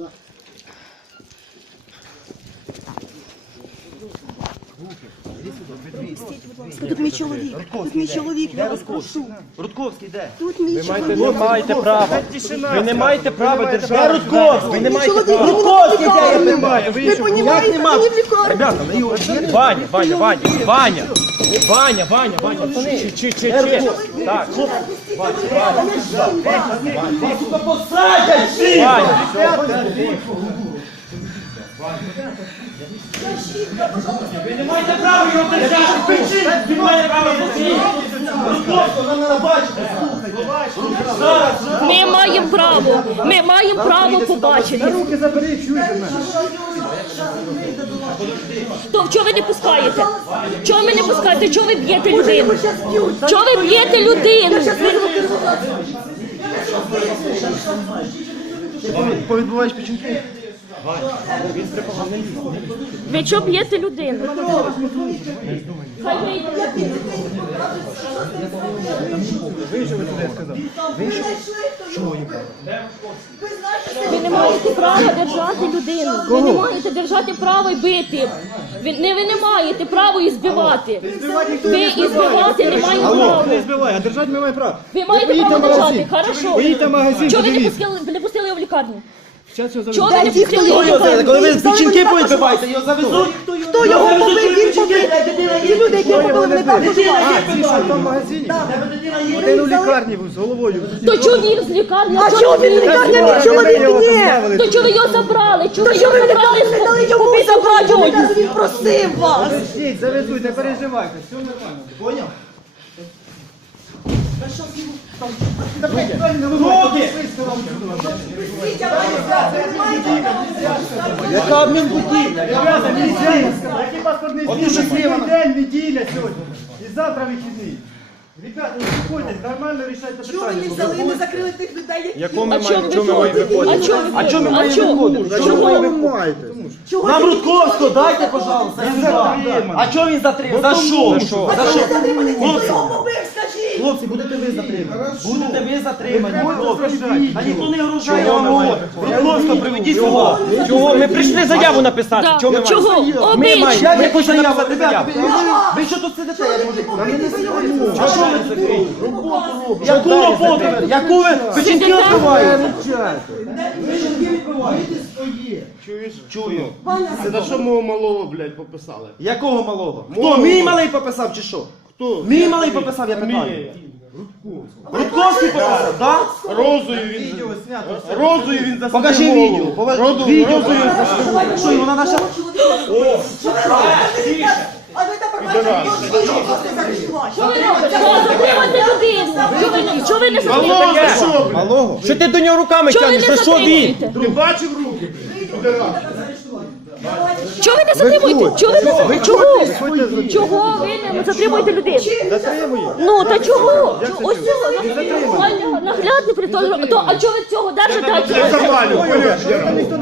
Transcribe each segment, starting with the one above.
that. Тут мій чоловік, тут мій чоловік, я вас прошу. Рудковський де? Тут мій чоловік. не маєте права. Ви не маєте права Де держати. Рудковський? Ви не маєте права. Рудковський де? Я лікарні. немає. Ви понімаєте, мені в лікарні. Ребята, на його Ваня, Ваня, Ваня, Ваня. Ваня, Ваня, Ваня. Чи, чи, чи, чи. Так, сука посадять всі! Ваня. Ви не маєте права його держати! Печінь! Він має право посадити! Рудковського нам треба бачити! Ми маємо право. Ми маємо право побачити. Руки забери, чуєте мене? То чого ви не пускаєте? Чого ви не пускаєте? Чого ви б'єте людину? Чого ви б'єте людину? Повідбуваєш печінки? Ви чого б'єте людину? Ви не маєте права держати людину. Ви не маєте держати право і бити. Ви не, ви не маєте права і збивати. Ви і збивати не маєте права. Не збивай, а держати ми маємо право. Ви маєте право держати, хорошо. Поїдьте в магазин, Чого ви не подивіться. пустили, не пустили його в лікарню? Зараз його Чого заведуть. ви не пустили його в? Коли ви печінки вибивати, його завезуть! Хто його побив, він побив. Ті люди, які його побили, вони там. А, ці що в тому магазині? Один у лікарні був з головою. То чого він з лікарні? А чого він в лікарні, мій чоловік ні? То чого ви його забрали? Чого То ви його ви забрали? лікарні не дали йому забрати? Він просив вас. Завезуть, не переживайте, все нормально. Поняв? Яка адмінбудівля? Ребята, неділя, який паспортний знімок? день, неділя сьогодні. І завтра вихідний. Ребята, успокойтесь, нормально рішайте Чого ви не питання. взяли, не закрили тих людей, які... А чого ви виходите? А чого ви А чого ми маємо виходити? Чого? маєте? Чого Нам ви Рудковського дайте, пожалуйста, сюди. затриманий. А чого він затриманий? За що? За що? За Ви що? затримані, ті, Хлопці, хто його побив. Хлопці, будете ви затримані. Будете ви затримані. А ніхто не грожає вам говорить. Рудковського приведіть сюди. Чого? Ми прийшли заяву написати. Да. Чого ми Чого? маємо? Ми Обидва. маємо. Ми хочемо написати заяву. ви- ви що тут сидите? Я можу Побив, А що ви тут робите? Яку роботу? ви- Яку ви печінки Сидите? відкриваєте? Чуєш? Чую. Це на що мого малого, блядь, пописали? Якого малого? Хто? Мій малий пописав чи що? Хто? Мій малий пописав, я питаю. Рудковський пописав, так? Розою він. Розою він засадив Покажи відео. Роду- Відео. Розою він засадив. Що, і вона наша? А ви тепер бачите, його зайшла. Що ви робите? Затримати людину. Чого ви не- Чого ви не Алло, затримуєте? за що, блядь? Малого? Що ти до нього руками ви тягнеш? не За що він? затримуєте? Ти бачив руки? Підарас. Чого ви не затримуєте? Чого ви не затримуєте? Чого? Чого ви не затримуєте? Затримує. Ну, та чого? Ось цього притон. То, а чого ви цього держите? А чого?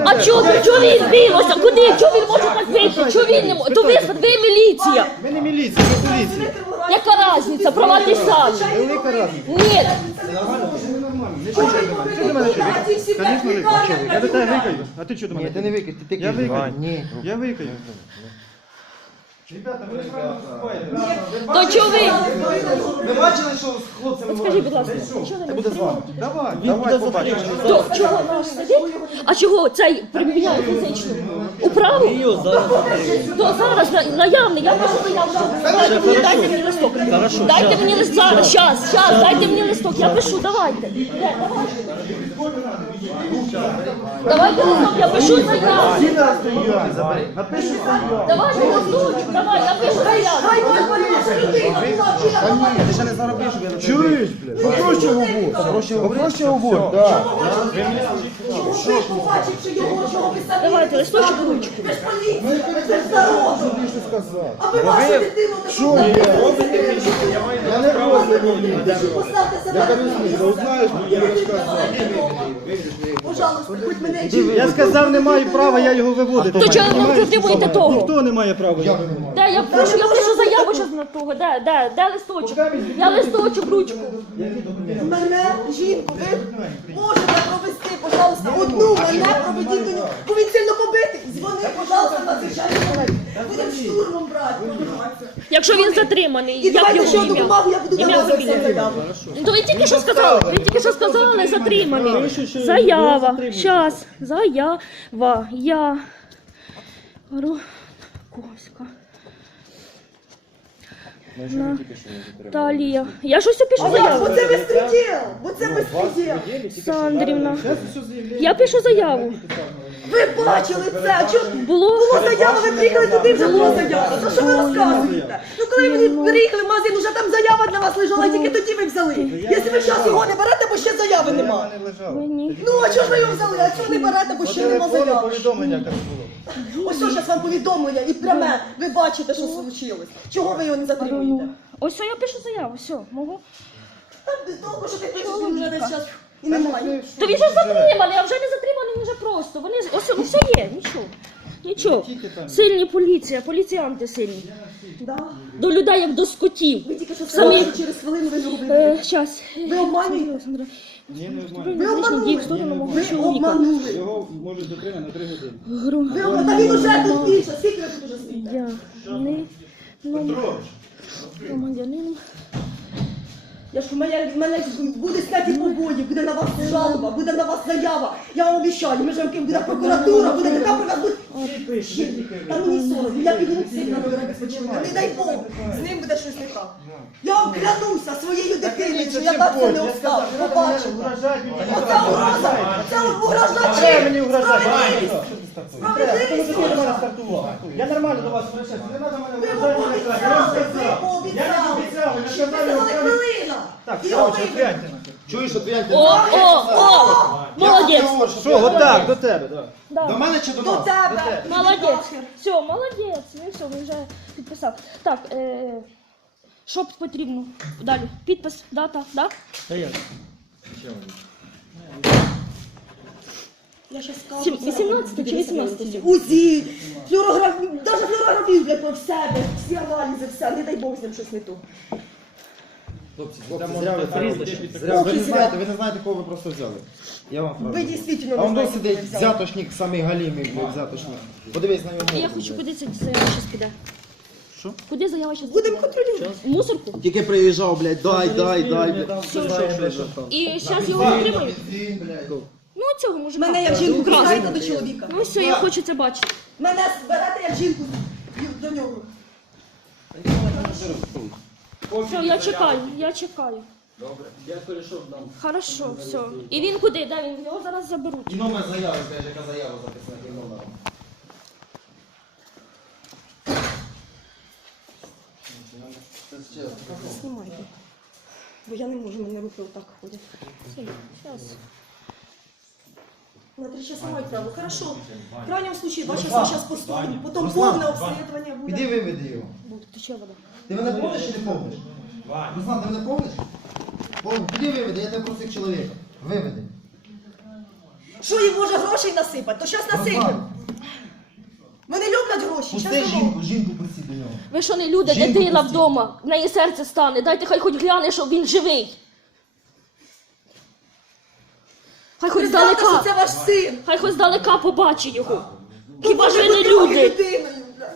А чого, чого він збився? Куди? Чого він може так вийти? Чого він не може? То ви, ви міліція. Ми не міліція, ми поліція. Яка різниця? Права ті самі. Велика разниця. Ні. Я до тебе викаю. А ти що до мене? Ти не ти Я викаю. Ні. Я викаю. То чого ви? Ви бачили, що з хлопцями Скажіть, будь ласка, чого ви не затримуєте? Давай, давай побачимо. То чого наш сидить? А чого цей приміняє фізичну управу? Зараз на- наявний, я можу заяву. Дайте мені, дайте мені листок. Дайте мені лист зараз, щас, щас, дайте мені листок, я пишу, давайте. Де, давайте. Давайте листок, я пишу заяву. Напиши Давайте листочок, давай, я пишу заяву. Ти ще не заробив, щоб я не Чуєш, блядь? Попроще говор. Попроще говор. Так. Ви побачив, що його чого ви самі. Давайте листочок і ручку. Ви ж поліція, ви ж народ. А ви вашу дитину не Що є? Я не Пожалуйста, хоч мене Я сказав, не маю права, я його виводити. То чого ви не затримуєте того? Ніхто не має права. Де я пишу, я пишу заяву щось на того. Де, де, де листочок? Я листочок, ручку. мене жінку, ви можете провести, пожалуйста, одну мене проведіть до нього. Бо він сильно побитий. Дзвони, пожалуйста, на звичайний номер. Будемо штурмом брати. Якщо він затриманий, І як давайте ще його одну ім'я? бумагу, я буду Ім'я давати фамілія. заяву. То ви тільки що сказали, ви тільки що сказали, затриманий. Заява, щас, заява, я, Руковська. Наталія. Я щось пишу А я, бо заяву. це безпреділ, бо це безпреділ. Сандрівна. Я пишу заяву. Ви бачили це, а чого Було була заява, ви приїхали туди, вже була заява. То що ви розказуєте? Ну коли ви приїхали в магазин, вже там заява для вас лежала, тільки тоді ви взяли. Якщо ви зараз його не берете, бо ще заяви нема. мені. Ну а чого ж ви його взяли? А чого не берете, бо ще нема заяви? повідомлення як було. Ось що зараз вам повідомлення і пряме. Ви бачите, що случилось. Чого ви його не затримуєте? Ось все, я пишу заяву, все, можу. Та без того, що ти пишеш, він вже весь час і немає. То він же затриманий, а вже не затриманий, він вже просто. Вони ось ну, все є, нічого. Нічого. Сильні поліція, поліціянти сильні. Да. До людей як до скотів. Ви тільки що Самі- що через хвилину ви зробили. Е, щас. Ви обманюєте? Олександра. Ви Дій в обманули. мого Ви чоловіка. обманули. Його можуть затримати на 3 години. Ви обманули. Та він уже тут більше. Скільки ви тут уже стоїте? Я не громадянин. Я ж в мене, в мене буде сняті побої, буде на вас жалоба, буде на вас заява. Я вам обіцяю, ми ж вам буде прокуратура, буде така про нас буде. Та мені соромно, я піду сильно на безпочинка. Не дай Бог, з ним буде щось не так. Я вам клянуся своєю дитиною, що я так це не оставлю. Побачите. Оце угроза, це угроза Треба мені Справедливість. Справедливість. Я нормально. Я до вас обращаюся. Не треба мене Ви. Я вам пообіцяли, ви сказав. Я не пообіцяли. обіцяв, я я хвилина. Так, І коротше. Чуєш, отвянь О, о, о! Молодець! Що, отак, до тебе, да. Да. До мене чи до До нас? тебе. Молодець. Все, молодець. Ну все, він вже підписав. Так, е, що потрібно далі? Підпис, дата, да? Я щас скажу. 18 чи 18 сьогодні? УЗІ, флюорографію, навіть флюорографію для в себе, всі аналізи, все, не дай Бог з ним щось не то. Хлопці, зря ви це робите. Зря. Ви не знаєте, ви не знаєте, кого ви просто взяли. Я вам Ви правду. дійсно А не он знаєте, сидить взяли. взятошник, самий галімий, блядь, взятошник. Подивись на його Я хочу, блядь. куди ця заява зараз піде? Що? Куди заява зараз Будемо контролювати. Мусорку? Тільки приїжджав, блядь, дай, дай, дай, блядь. І зараз його отримають? Ну, цього може. Мене як жінку пускаєте до чоловіка. Ну все, я хочу це бачити. Мене берете як жінку до нього. Все, я чекаю, я чекаю. Добре, я перейшов дам. Хорошо, все. І він куди? Де він? Його зараз заберуть. І номер заяви, скажи, яка заява записана, який номер. Знімайте. Бо я не можу, мене руки отак ходять. Зараз. На три часа мають право. Хорошо. В крайньому случае, два часа зараз поступимо. Потім повне обслідування буде. Іди виведи його. Буде, тече вода. Ти мене помниш чи не помниш? Руслан, ти мене помниш? Помню. Іди виведи, я тебе просто як чоловіка. Виведи. Що їм може грошей насипати? То зараз насипемо. Руслан, Вони люблять гроші. пусти щас жінку, жінку пусти до нього. Ви що не люди, Жінку дитина пустіть. вдома, в неї серце стане. Дайте хай хоч гляне, що він живий. Хай хоч Представте, що здалека. це ваш син. Хай хоч здалека побачить його. Хіба ж ви не люди? людиною, бля.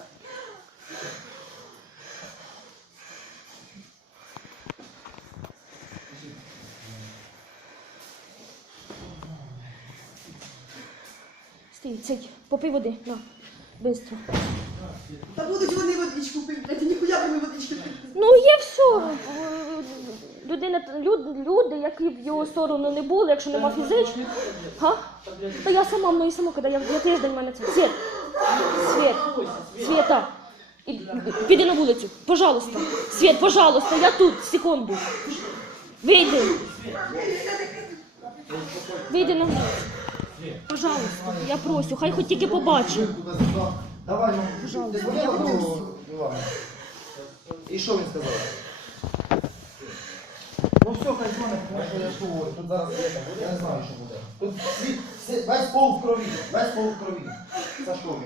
Стій, цей, попий води, на, бистро. Та будуть вони водичку пити, блядь, і ніхуя вони водички пити. Ну є все. Людина, люд, люди, які в його сторону не були, якщо нема фізично. Га? Та я сама, мною сама, коли я, я тиждень в мене це. Світ. Світ. Світа. І, піди на вулицю. Пожалуйста. Світ, пожалуйста, я тут, секунду. Вийди. Вийди на вулицю. Пожалуйста, я прошу, хай хоч тільки побачив. Давай, ну, ти дзвонила Івана? І що він сказав? Ну все, хай дзвонить, тому що я ж говорю, тут зараз є там, я не знаю, що буде. Тут світ, все- весь пол в крові, весь пол в крові. За що?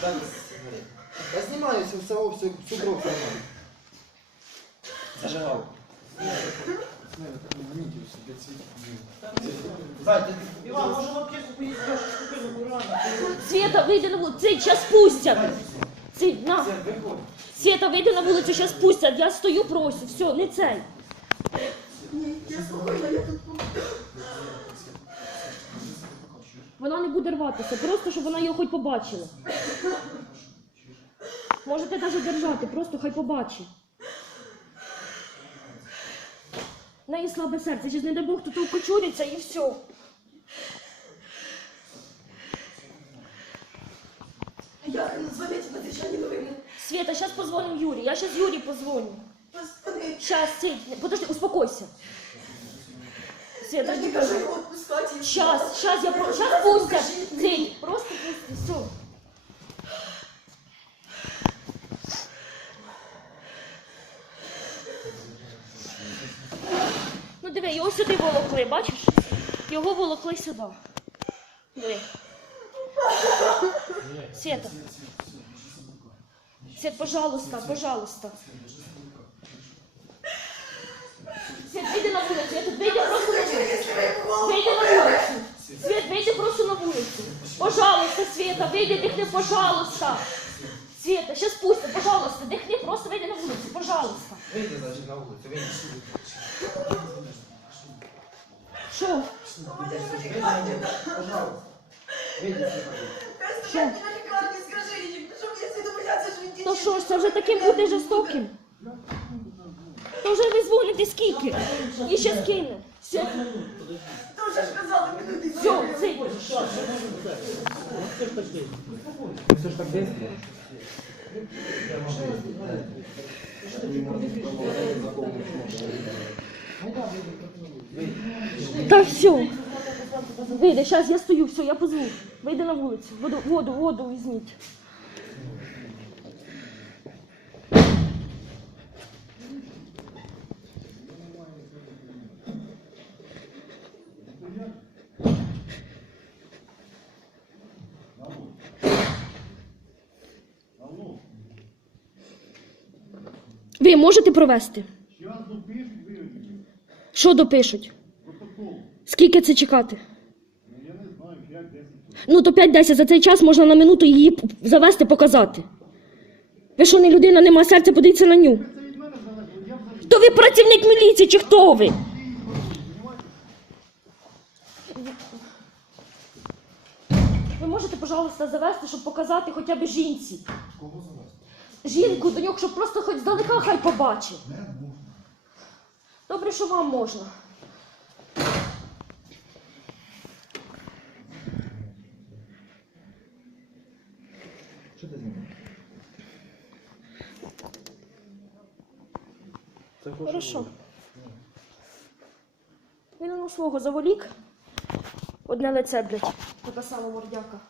Дай, смотри. Я знімаю все, все, все, всю кров знімаю. Зажигав. Зай, ти Іван, може в аптеку поїздиш, купи забирай. Света, вийди на вулицю, цей час пустять. Цей, на. Света, вийди на вулицю, зараз пустять. Я стою, просю, все, не цей. Вона не буде рватися, просто щоб вона його хоч побачила. Можете навіть держати, просто хай побачить. В неї слабе серце, зараз не дай Бог тут окочуриться і все. Я звонить на звичайні новини. Света, зараз позвоню Юрі. Я зараз Юрі позвоню. Сейчас, сидь. Подожди, успокойся. Света, я ж не жди. кажу його відпускати. Сейчас, сейчас я про... Сейчас пустят. Сидь, просто пустят. Все. Ну диви, його сюди волокли, бачиш? Його волокли сюди. Диви. Света. Свет, пожалуйста, пожалуйста. Свет, вийди на вулицю, я тут вийди просто на вулицю. Вийди на вулицю. Свет, вийди просто на вулицю. Пожалуйста, Света, вийди, дихни, пожалуйста. Света, сейчас пустят, пожалуйста, дихни, просто вийди на вулицю, пожалуйста. вийди, значить, на вулицю, вийди. Що? Пожалуйста. Вийди, Що? То що ж, це вже таким бути жорстоким? То вже ви дзвоните скільки? І ще скине. Все, Тоже ж казали минути. все, цей. Та все. Вийде, зараз я стою, все, я позву. Вийди на вулицю. Воду, воду, воду візьміть. Ви можете провести? Що допишуть? Скільки це чекати? Ну, я не знаю, 5-10. Ну то 5-10, за цей час можна на минуту її завести, показати. Ви що, не людина, нема серця, подивіться на ню. То ви працівник міліції чи хто ви? Ви можете, пожалуйста, завести, щоб показати хоча б жінці. Кого завести? Жінку до нього, щоб просто хоч здалека хай побачив. Добре, що вам можна. Що ти знімаєш? Хорошо. Він у свого заволік. Одне лице, блядь. Така сама мордяка.